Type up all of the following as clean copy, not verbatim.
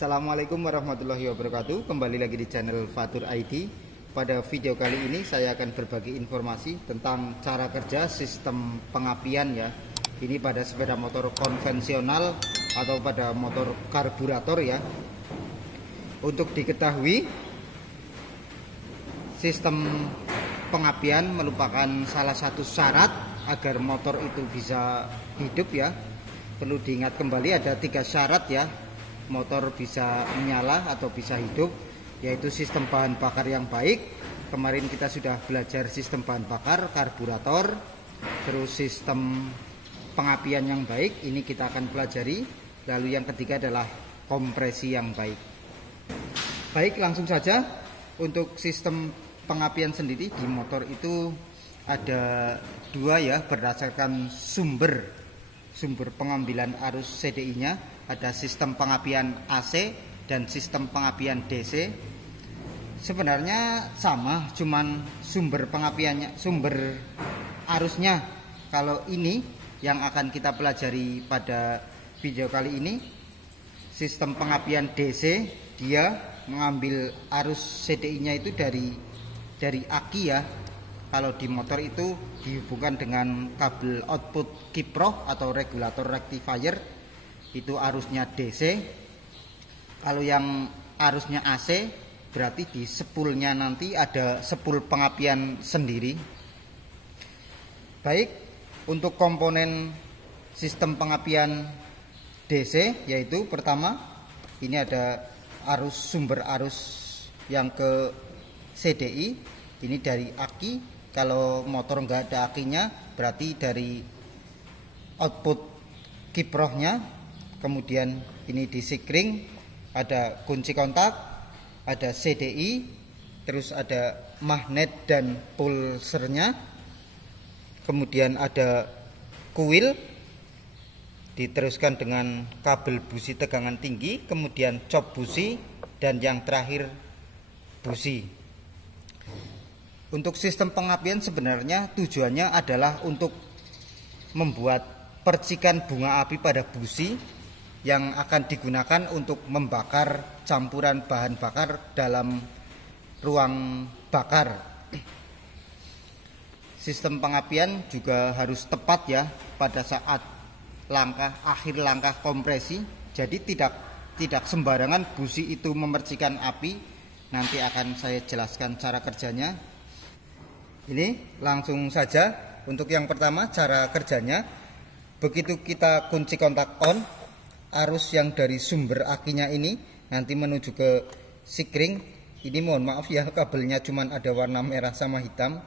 Assalamualaikum warahmatullahi wabarakatuh. Kembali lagi di channel Fatur ID. Pada video kali ini saya akan berbagi informasi tentang cara kerja sistem pengapian ya. Ini pada sepeda motor konvensional atau pada motor karburator ya. Untuk diketahui, sistem pengapian merupakan salah satu syarat agar motor itu bisa hidup ya. Perlu diingat kembali ada 3 syarat ya motor bisa menyala atau bisa hidup, yaitu sistem bahan bakar yang baik. Kemarin kita sudah belajar sistem bahan bakar karburator, terus sistem pengapian yang baik, ini kita akan pelajari. Lalu yang ketiga adalah kompresi yang baik. Baik, langsung saja. Untuk sistem pengapian sendiri di motor itu ada 2 ya, berdasarkan sumber pengambilan arus CDI-nya. Ada sistem pengapian AC dan sistem pengapian DC. Sebenarnya sama, cuman sumber pengapiannya, sumber arusnya. Kalau ini yang akan kita pelajari pada video kali ini, sistem pengapian DC, dia mengambil arus CDI-nya itu dari aki ya. Kalau di motor itu dihubungkan dengan kabel output kiprah atau regulator rectifier, itu arusnya DC. Kalau yang arusnya AC berarti di spoolnya nanti ada spool pengapian sendiri. Baik, untuk komponen sistem pengapian DC, yaitu pertama ini ada sumber arus yang ke CDI, ini dari aki. Kalau motor nggak ada akinya berarti dari output kiprahnya. Kemudian ini di sikring, ada kunci kontak, ada CDI, terus ada magnet dan pulsernya. Kemudian ada kuil, diteruskan dengan kabel busi tegangan tinggi, kemudian cop busi, dan yang terakhir busi. Untuk sistem pengapian sebenarnya tujuannya adalah untuk membuat percikan bunga api pada busi yang akan digunakan untuk membakar campuran bahan bakar dalam ruang bakar. Sistem pengapian juga harus tepat ya pada saat akhir langkah kompresi. Jadi tidak sembarangan busi itu memercikan api. Nanti akan saya jelaskan cara kerjanya. Ini langsung saja. Untuk yang pertama, cara kerjanya, begitu kita kunci kontak on, arus yang dari sumber akinya ini nanti menuju ke sikring. Ini mohon maaf ya, kabelnya cuman ada warna merah sama hitam.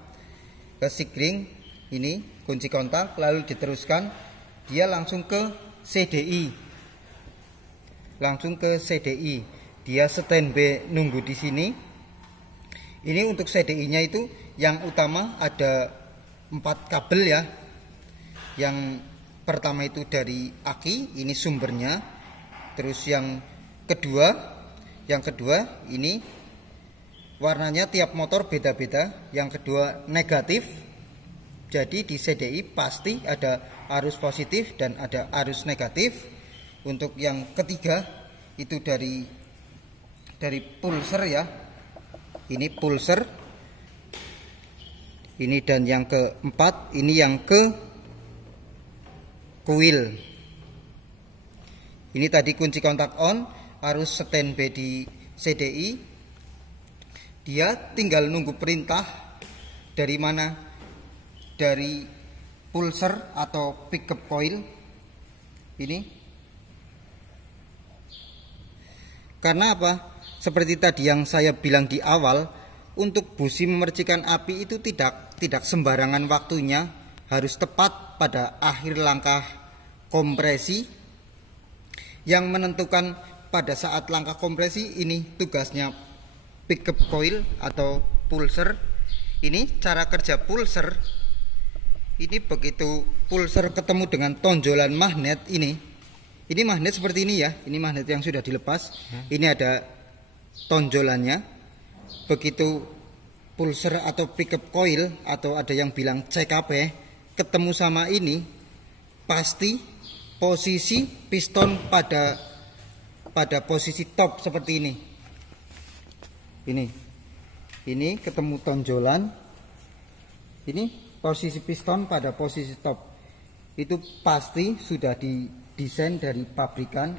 Ke sikring, ini kunci kontak, lalu diteruskan dia langsung ke CDI. Dia standby nunggu di sini. Ini untuk CDI-nya itu yang utama ada 4 kabel ya. Yang pertama itu dari aki, ini sumbernya. Terus yang kedua ini warnanya tiap motor beda-beda. Yang kedua negatif. Jadi di CDI pasti ada arus positif dan ada arus negatif. Untuk yang ketiga itu dari pulser ya. Ini pulser. Ini dan yang keempat ini yang ke kuil. Ini tadi kunci kontak on, arus standby di CDI. Dia tinggal nunggu perintah dari mana? Dari pulser atau pickup coil. Ini. Karena apa? Seperti tadi yang saya bilang di awal, untuk busi memercikan api itu tidak sembarangan waktunya, harus tepat pada akhir langkah kompresi. Yang menentukan pada saat langkah kompresi ini tugasnya pickup coil atau pulser. Ini cara kerja pulser. Ini begitu pulser ketemu dengan tonjolan magnet ini magnet seperti ini ya. Ini magnet yang sudah dilepas. Ini ada tonjolannya. Begitu pulser atau pickup coil atau ada yang bilang CKP ketemu sama ini, pasti posisi piston pada pada posisi top seperti ini. Ini ketemu tonjolan. Ini posisi piston pada posisi top. Itu pasti sudah didesain dari pabrikan.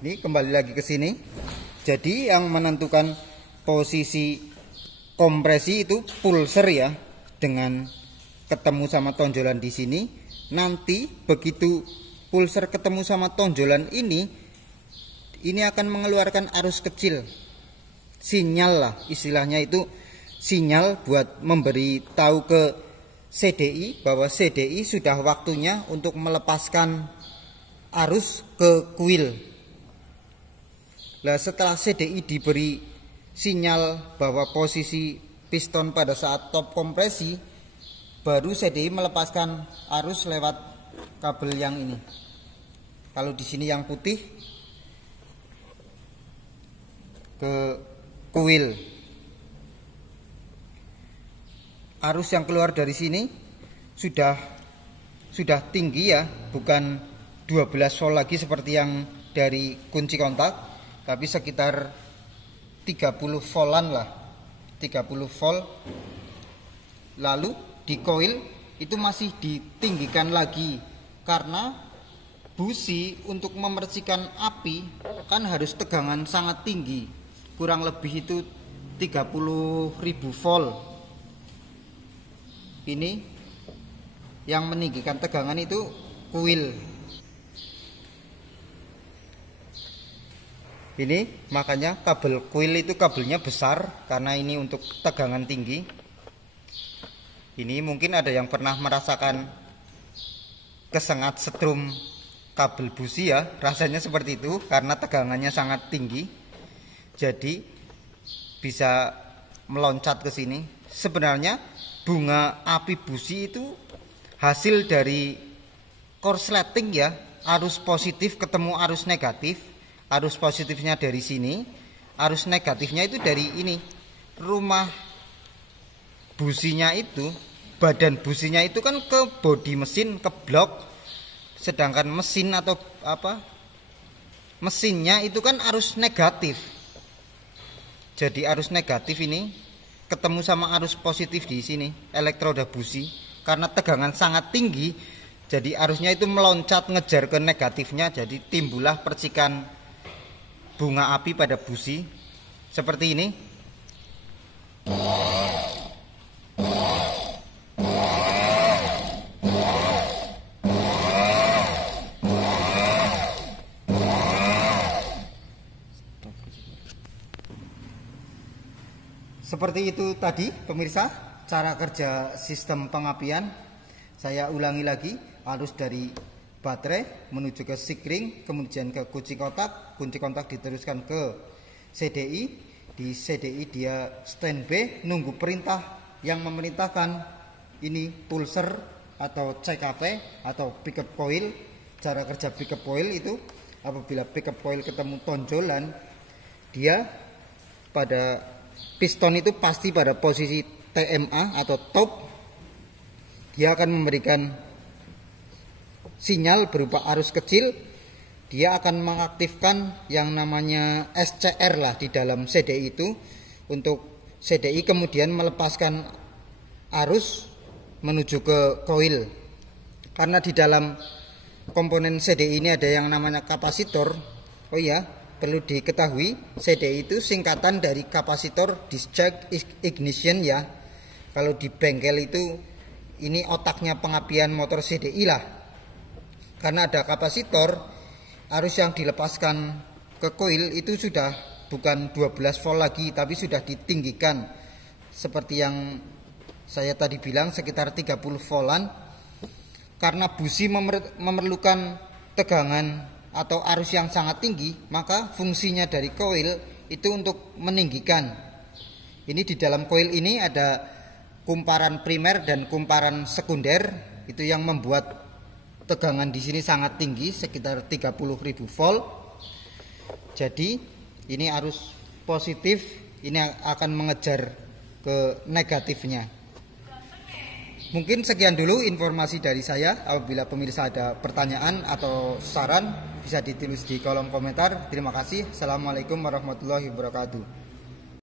Ini kembali lagi ke sini. Jadi yang menentukan posisi kompresi itu pulser ya, dengan ketemu sama tonjolan di sini. Nanti begitu pulser ketemu sama tonjolan ini akan mengeluarkan arus kecil. Sinyal lah istilahnya, itu sinyal buat memberi tahu ke CDI bahwa CDI sudah waktunya untuk melepaskan arus ke kuil. Nah, setelah CDI diberi sinyal bahwa posisi piston pada saat top kompresi, baru CDI melepaskan arus lewat kabel yang ini. Kalau di sini yang putih ke kuil. Arus yang keluar dari sini sudah tinggi ya, bukan 12 volt lagi seperti yang dari kunci kontak, tapi sekitar 30 voltan lah, 30 volt. Lalu di koil itu masih ditinggikan lagi, karena busi untuk memercikan api kan harus tegangan sangat tinggi, kurang lebih itu 30.000 volt. Ini yang meninggikan tegangan itu kuil. Ini makanya kabel kuil itu kabelnya besar, karena ini untuk tegangan tinggi. Ini mungkin ada yang pernah merasakan kesengat setrum kabel busi ya, rasanya seperti itu karena tegangannya sangat tinggi. Jadi bisa meloncat ke sini. Sebenarnya bunga api busi itu hasil dari korsleting ya, arus positif ketemu arus negatif. Arus positifnya dari sini, arus negatifnya itu dari ini. Rumah businya itu, badan businya itu kan ke bodi mesin, ke blok. Sedangkan mesin atau mesinnya itu kan arus negatif. Jadi arus negatif ini ketemu sama arus positif di sini, elektroda busi. Karena tegangan sangat tinggi, jadi arusnya itu meloncat ngejar ke negatifnya. Jadi timbullah percikan bunga api pada busi seperti ini. Seperti itu tadi pemirsa, cara kerja sistem pengapian. Saya ulangi lagi, arus dari baterai menuju ke sikring, kemudian ke kunci kontak diteruskan ke CDI. Di CDI dia standby nunggu perintah yang memerintahkan ini pulser atau CKP atau pickup coil. Cara kerja pickup coil itu apabila pickup coil ketemu tonjolan, dia pada piston itu pasti pada posisi TMA atau top. Dia akan memberikan sinyal berupa arus kecil. Dia akan mengaktifkan yang namanya SCR lah di dalam CDI itu, untuk CDI kemudian melepaskan arus menuju ke koil. Karena di dalam komponen CDI ini ada yang namanya kapasitor. Oh iya, perlu diketahui CDI itu singkatan dari kapasitor discharge ignition ya. Kalau di bengkel itu ini otaknya pengapian motor CDI lah. Karena ada kapasitor, arus yang dilepaskan ke koil itu sudah bukan 12 volt lagi, tapi sudah ditinggikan. Seperti yang saya tadi bilang sekitar 30 voltan. Karena busi memerlukan tegangan atau arus yang sangat tinggi, maka fungsinya dari koil itu untuk meninggikan. Ini di dalam koil ini ada kumparan primer dan kumparan sekunder, itu yang membuat tegangan di sini sangat tinggi, sekitar 30.000 volt. Jadi ini arus positif ini akan mengejar ke negatifnya. Mungkin sekian dulu informasi dari saya. Apabila pemirsa ada pertanyaan atau saran bisa ditulis di kolom komentar. Terima kasih. Assalamualaikum warahmatullahi wabarakatuh.